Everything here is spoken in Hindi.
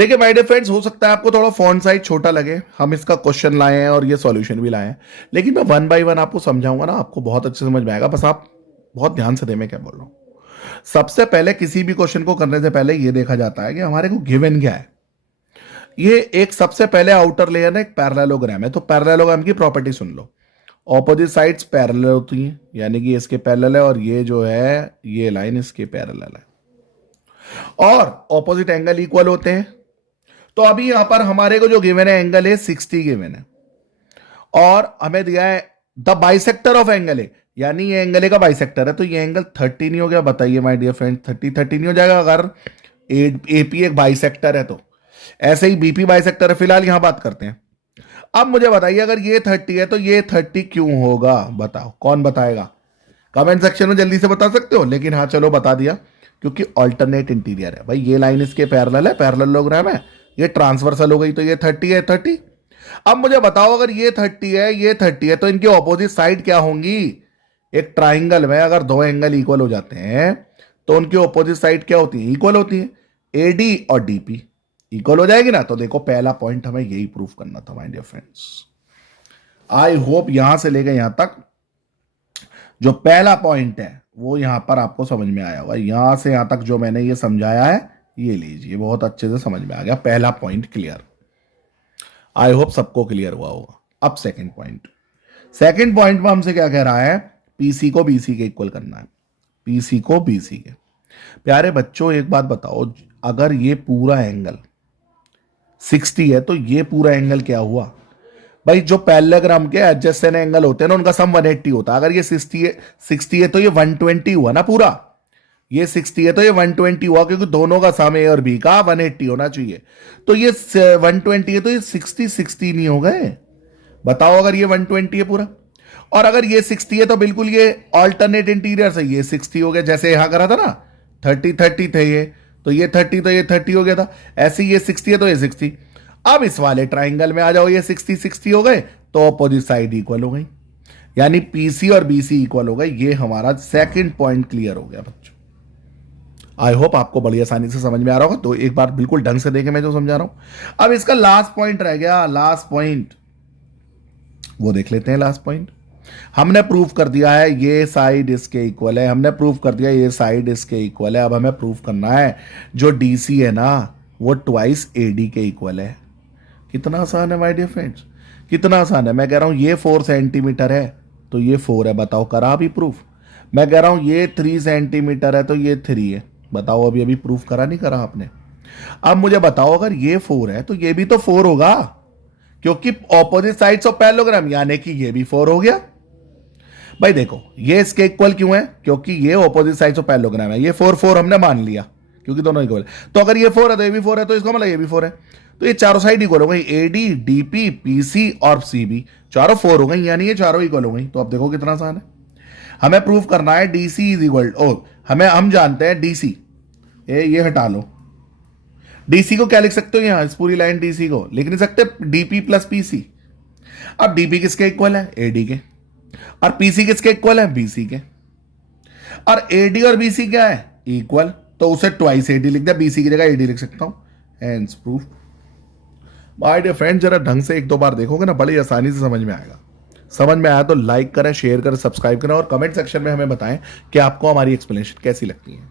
देखिए माय डियर फ्रेंड्स, हो सकता है आपको थोड़ा फॉन्ट साइज छोटा लगे, हम इसका क्वेश्चन लाए हैं और ये सॉल्यूशन भी लाए हैं, लेकिन मैं वन बाय वन आपको समझाऊंगा ना, आपको बहुत अच्छे समझ में आएगा। बस आप बहुत ध्यान से दें मैं क्या बोल रहा हूं। सबसे पहले किसी भी क्वेश्चन को करने से पहले ये देखा जाता है कि हमारे को गिवन क्या है। ये एक सबसे पहले आउटर लेयर है, एक पैरेललोग्राम है। तो पैरेललोग्राम की प्रॉपर्टी सुन लो। ऑपोजिट साइड्स पैरेलल होती हैं, यानी कि इसके पैरेलल है और ये जो है ये लाइन इसके पैरेलल है, और ऑपोजिट एंगल इक्वल होते हैं। तो अभी यहां पर हमारे को जो गिवन है एंगल है 60 गिवन है, और हमें दिया है द बाइसेक्टर ऑफ एंगल है, यानी ये एंगल का बाइसेक्टर है। तो ये एंगल 30 नहीं हो गया? बताइए माय डियर फ्रेंड, 30 नहीं हो जाएगा अगर एपी एक बाइसेक्टर है तो? ऐसे ही बीपी बाइसेक्टर है। फिलहाल यहां बात करते हैं। अब मुझे बताइए, अगर ये 30 है तो ये 30 क्यों होगा? बताओ, कौन बताएगा? कमेंट सेक्शन में जल्दी से बता सकते हो। लेकिन हाँ चलो बता दिया, क्योंकि अल्टरनेट इंटीरियर है भाई। ये लाइन इसके पैरेलल है, पैरेललोग्राम है, ये ट्रांसवर्सल हो गई तो ये 30 है 30। अब मुझे बताओ, अगर ये 30 है ये 30 है तो इनकी ऑपोजिट साइड क्या होंगी? एक ट्राइंगल में अगर दो एंगल इक्वल हो जाते हैं तो उनकी ऑपोजिट साइड क्या होती है? इक्वल होती है। एडी और डीपी इक्वल हो जाएगी ना। तो देखो पहला पॉइंट हमें यही प्रूफ करना था my dear friends. I hope यहां से लेकर यहां तक जो पहला पॉइंट है वो यहां पर आपको समझ में आया होगा। यहां से यहां तक जो मैंने ये समझाया है, ये लीजिए, बहुत अच्छे से समझ में आ गया। पहला पॉइंट क्लियर, आई होप सबको क्लियर हुआ होगा। अब सेकंड पॉइंट। सेकंड पॉइंट में हमसे क्या कह रहा है? पीसी को बीसी के इक्वल करना है। पीसी को बीसी के। प्यारे बच्चों एक बात बताओ, अगर ये पूरा एंगल 60 है तो ये पूरा एंगल क्या हुआ भाई? जो पैरेललोग्राम के एडजेसेंट एंगल होते हैं ना, उनका सम 180 होता है। अगर ये 60 है तो ये 120 हुआ ना पूरा। ये 60 है तो ये 120 हुआ, क्योंकि दोनों का सम ए और बी का 180 होना चाहिए। तो ये 120 है तो ये 60 नहीं हो गए? बताओ, अगर ये 120 है पूरा और अगर ये 60 है तो बिल्कुल ये ऑल्टरनेट इंटीरियर से ये 60 हो गया। जैसे यहां करा था ना 30 थे ये, तो ये 30 तो ये 30 हो गया था। ऐसे ये 60 है तो ये 60। अब इस वाले ट्राइंगल में आ जाओ, ये 60 हो गए तो ऑपोजिट साइड इक्वल हो गई, यानी पीसी और बीसी इक्वल हो गए। ये हमारा सेकंड पॉइंट क्लियर हो गया बच्चों। आई होप आपको बड़ी आसानी से समझ में आ रहा होगा। तो एक बार बिल्कुल ढंग से देखें मैं जो समझा रहा हूं। अब इसका लास्ट पॉइंट रह गया। लास्ट पॉइंट वो देख लेते हैं। लास्ट पॉइंट हमने प्रूफ कर दिया है ये साइड इसके इक्वल है, हमने प्रूफ कर दिया ये साइड इसके इक्वल है। अब हमें प्रूफ करना है जो डीसी है ना वो ट्वाइस एडी के इक्वल है। कितना आसान है माय डियर फ्रेंड्स, कितना आसान है। मैं कह रहा हूं ये 4 सेंटीमीटर है तो ये 4 है। बताओ, करा अभी प्रूफ? मैं कह रहा हूं ये 3 सेंटीमीटर है तो ये 3 है। बताओ, अभी अभी प्रूफ करा नहीं करा आपने? अब मुझे बताओ, अगर ये 4 है तो ये भी तो 4 होगा, क्योंकि ऑपोजिट साइड्स ऑफ पैरेललोग्राम, यानी कि ये भी 4 हो गया। भाई देखो, ये इसके इक्वल क्यों है? क्योंकि ये ऑपोजिट साइड्स ऑफ पैरेललोग्राम है। ये 4 हमने मान लिया क्योंकि दोनों इक्वल है। तो अगर ये 4 है तो ये भी 4 है, तो इसका मतलब ये भी 4 है। तो ये चारों साइड इक्वल हो गई, एडी डीपी पीसी और सीबी चारों 4 हो गई, यानी ये चारों इक्वल हो गई। तो अब देखो कितना आसान है। हमें प्रूफ करना है डीसी इज इक्वल हम जानते हैं डीसी, ये हटा लो। डीसी को क्या लिख सकते हो? यहां इस पूरी लाइन डीसी को लिख नहीं सकते डीपी प्लस पीसी। अब डीपी किसके इक्वल है? एडी के। और पीसी किसके इक्वल है? बीसी के। और एडी और बीसी क्या है? इक्वल। तो उसे ट्वाइस एडी लिख दिया, बीसी की जगह एडी लिख सकता हूं। Hence proof. My dear friend, जरा ढंग से एक दो बार देखोगे ना, बड़ी आसानी से समझ में आएगा। समझ में आया तो लाइक करें, शेयर करें, सब्सक्राइब करें और कमेंट सेक्शन में हमें बताएं कि आपको हमारी एक्सप्लेनेशन कैसी लगती है।